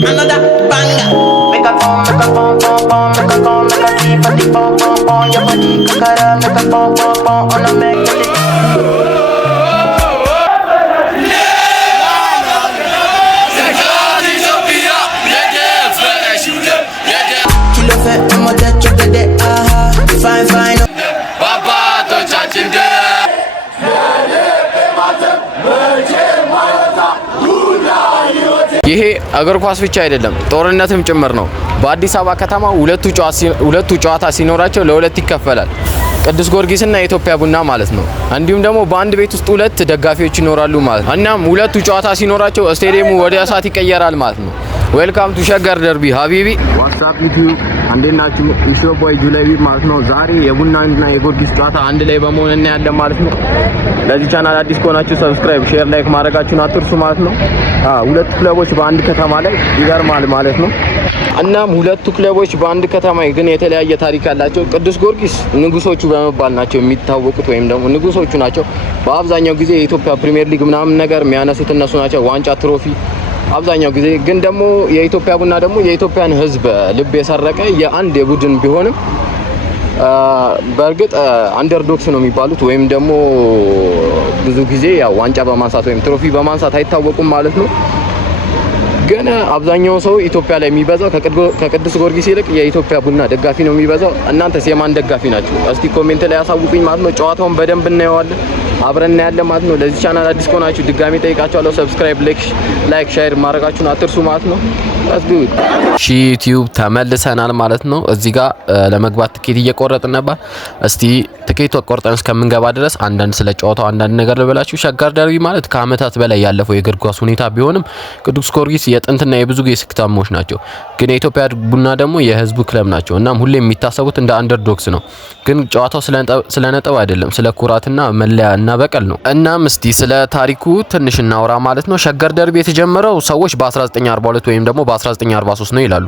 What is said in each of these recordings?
Another banger. Make a phone, make a phone, phone, phone, make a phone, make a keep a deep phone, phone, phone. Your body, kakara, make a phone, phone, phone, on a magnetic. Kilo fait, moi t'as tu peux des ah, fine, fine. Baba, to chatting there. ይሄ እግር ኳስ ብቻ አይደለም ጦርነትም ጭምር ነው። በአዲስ አበባ ከተማ ሁለቱ ጨዋታ ሲኖራቸው ለሁለት ይከፈላል። ቅዱስ ጊዮርጊስና የኢትዮጵያ ቡና ማለት ነው። እንዲሁም ደግሞ በአንድ ቤት ውስጥ ሁለት ደጋፊዎች ይኖራሉ ማለት ነው። እናም ሁለቱ ጨዋታ ሲኖራቸው ስቴዲየሙ ወደ እሳት ይቀየራል ማለት ነው። ዌልካም ቱ ሸገር ደርቢ ሀቢቢ ዋትስአፕ ዩቲዩብ እንዴት ናችሁ? ኢትዮ ቦይ ጁላይቢ ማለት ነው። ዛሬ የቡናና የጊዮርጊስ ጨዋታ አንድ ላይ በመሆን እናያለን ማለት ነው። ለዚህ ቻናል አዲስ ከሆናችሁ ሰብስክራይብ፣ ሼር፣ ላይክ ማድረጋችሁን አትርሱ ማለት ነው። ሁለት ክለቦች በአንድ ከተማ ላይ ይገርማል ማለት ነው። እናም ሁለቱ ክለቦች በአንድ ከተማ ግን የተለያየ ታሪክ አላቸው። ቅዱስ ጊዮርጊስ ንጉሶቹ በመባል ናቸው የሚታወቁት ወይም ደግሞ ንጉሶቹ ናቸው። በአብዛኛው ጊዜ የኢትዮጵያ ፕሪሚየር ሊግ ምናምን ነገር የሚያነሱት እነሱ ናቸው። ዋንጫ ትሮፊ አብዛኛው ጊዜ ግን ደግሞ የኢትዮጵያ ቡና ደግሞ የኢትዮጵያን ሕዝብ ልብ የሰረቀ የአንድ የቡድን ቢሆንም በእርግጥ አንደርዶክስ ነው የሚባሉት ወይም ደግሞ ብዙ ጊዜ ያው ዋንጫ በማንሳት ወይም ትሮፊ በማንሳት አይታወቁም ማለት ነው። ግን አብዛኛው ሰው ኢትዮጵያ ላይ የሚበዛው ከቅዱስ ጊዮርጊስ ይልቅ የኢትዮጵያ ቡና ደጋፊ ነው የሚበዛው። እናንተስ የማን ደጋፊ ናችሁ? እስቲ ኮሜንት ላይ አሳውቁኝ ማለት ነው። ጨዋታውን በደንብ እናየዋለን አብረን እናያለን ማለት ነው። ለዚህ ቻናል አዲስ ከሆናችሁ ድጋሚ ጠይቃችኋለሁ። ሰብስክራይብ፣ ላይክ፣ ሼር ማድረጋችሁን አትርሱ ማለት ነው። ዩቲዩብ ተመልሰናል ማለት ነው። እዚህ ጋር ለመግባት ትኬት እየቆረጥን ነበር። እስቲ ትኬት ቆርጠን እስከምንገባ ድረስ አንዳንድ ስለ ጨዋታው አንዳንድ ነገር ልበላችሁ። ሸገር ደርቢ ማለት ከአመታት በላይ ያለፈው የእግር ኳስ ሁኔታ ቢሆንም ቅዱስ ጊዮርጊስ የጥንትና የብዙ ጊዜ ስኬታሞች ናቸው። ግን የኢትዮጵያ ቡና ደግሞ የህዝቡ ክለብ ናቸው። እናም ሁሌ የሚታሰቡት እንደ አንደርዶክስ ነው። ግን ጨዋታው ስለ ነጥብ አይደለም፣ ስለ ኩራትና መለያ እና በቀል ነው። እናም እስቲ ስለ ታሪኩ ትንሽ እናውራ ማለት ነው። ሸገር ደርቢ የተጀመረው ሰዎች በ1942 ወይም ደግሞ በ1943 ነው ይላሉ።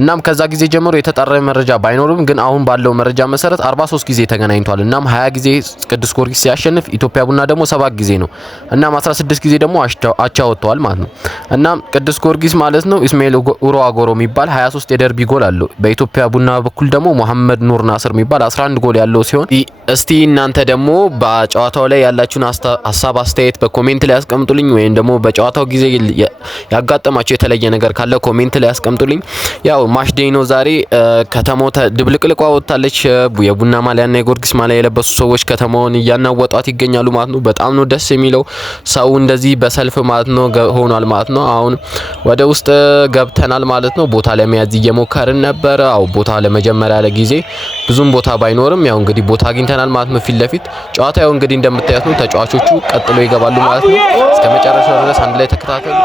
እናም ከዛ ጊዜ ጀምሮ የተጣራ መረጃ ባይኖርም ግን አሁን ባለው መረጃ መሰረት 43 ጊዜ ተገናኝቷል። እናም 20 ጊዜ ቅዱስ ጊዮርጊስ ሲያሸንፍ ኢትዮጵያ ቡና ደግሞ 7 ጊዜ ነው። እናም 16 ጊዜ ደግሞ አቻ ወጥተዋል ማለት ነው። እናም ቅዱስ ጊዮርጊስ ማለት ነው ኢስማኤል ኡሮ አጎሮ የሚባል 23 የደርቢ ጎል አለው። በኢትዮጵያ ቡና በኩል ደግሞ መሐመድ ኑር ናስር የሚባል 11 ጎል ያለው ሲሆን እስቲ እናንተ ደግሞ በጨዋታው ላይ ያላችሁን ሀሳብ አስተያየት በኮሜንት ላይ አስቀምጡልኝ። ወይም ደግሞ በጨዋታው ጊዜ ያጋጠማችሁ የተለየ ነገር ካለ ኮሜንት ላይ አስቀምጡልኝ። ያው ማች ዴይ ነው ዛሬ። ከተማው ድብልቅልቋ ወጣለች። የቡና ማሊያና የጊዮርጊስ ማሊያ የለበሱ ሰዎች ከተማውን እያናወጧት ይገኛሉ ማለት ነው። በጣም ነው ደስ የሚለው። ሰው እንደዚህ በሰልፍ ማለት ነው ሆኗል ማለት ነው። አሁን ወደ ውስጥ ገብተናል ማለት ነው። ቦታ ለመያዝ እየሞከርን ነበር። አው ቦታ ለመጀመሪያ ጊዜ ብዙም ቦታ ባይኖርም ያው እንግዲህ ቦታ አግኝተናል ማለት ነው። ፊት ለፊት ጨዋታው ያው እንግዲህ እንደምታዩት ነው። ተጫዋቾቹ ቀጥሎ ይገባሉ ማለት ነው። እስከ መጨረሻው ድረስ አንድ ላይ ተከታተሉ።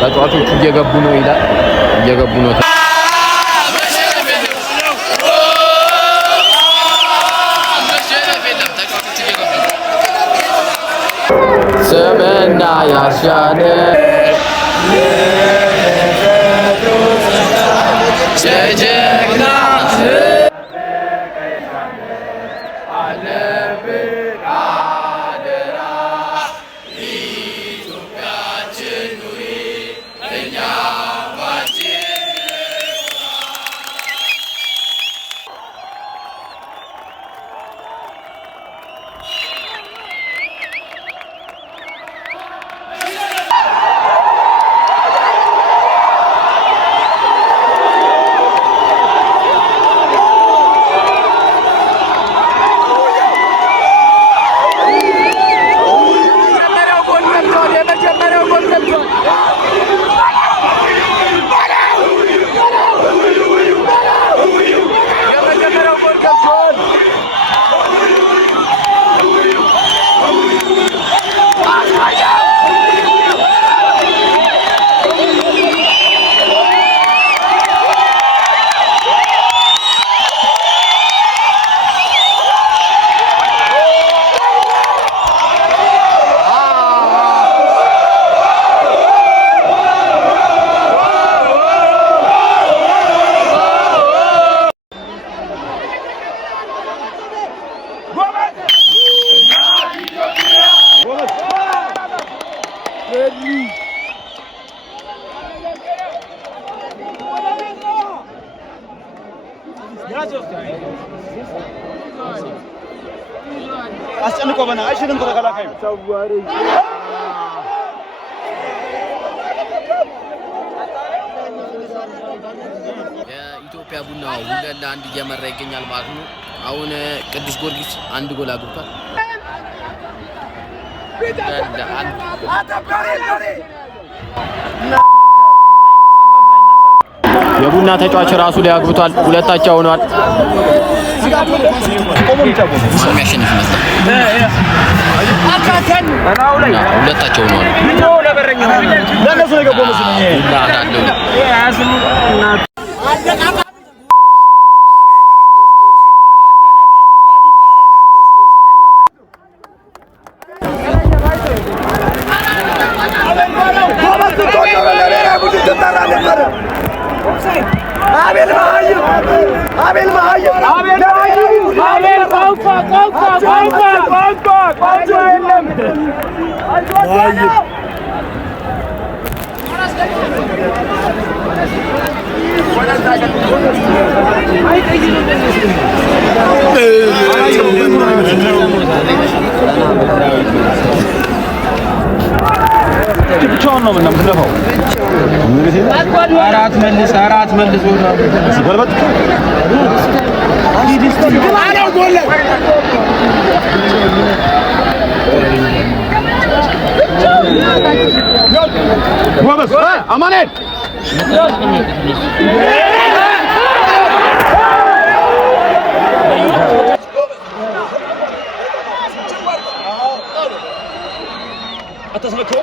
ተጫዋቾቹ እየገቡ ነው ይላል። እየገቡ ነው። ስምና ያሻለ ጀግና አስጨንቆ በና አይሽልም ተከላካዩ የኢትዮጵያ ቡና ሁለት ለአንድ እየመራ ይገኛል ማለት ነው። አሁን ቅዱስ ጊዮርጊስ አንድ ጎል አግብቷል። የቡና ተጫዋች ራሱ ላይ አግብቷል። ሁለታቸው ሆኗል። የሚያሸንፍ ይመስላል። ሁለታቸው ሆኗል። ብቻውን ነው የምንለፈው። አራት መልስ በልበጥ ጎበዝ አማኑኤል አተስመከው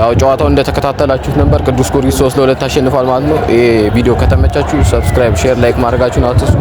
ያው ጨዋታው እንደተከታተላችሁት ነበር። ቅዱስ ጊዮርጊስ 3-2 አሸንፏል ማለት ነው። ይሄ ቪዲዮ ከተመቻችሁ ሰብስክራይብ፣ ሼር፣ ላይክ ማድረጋችሁን አትርሱ።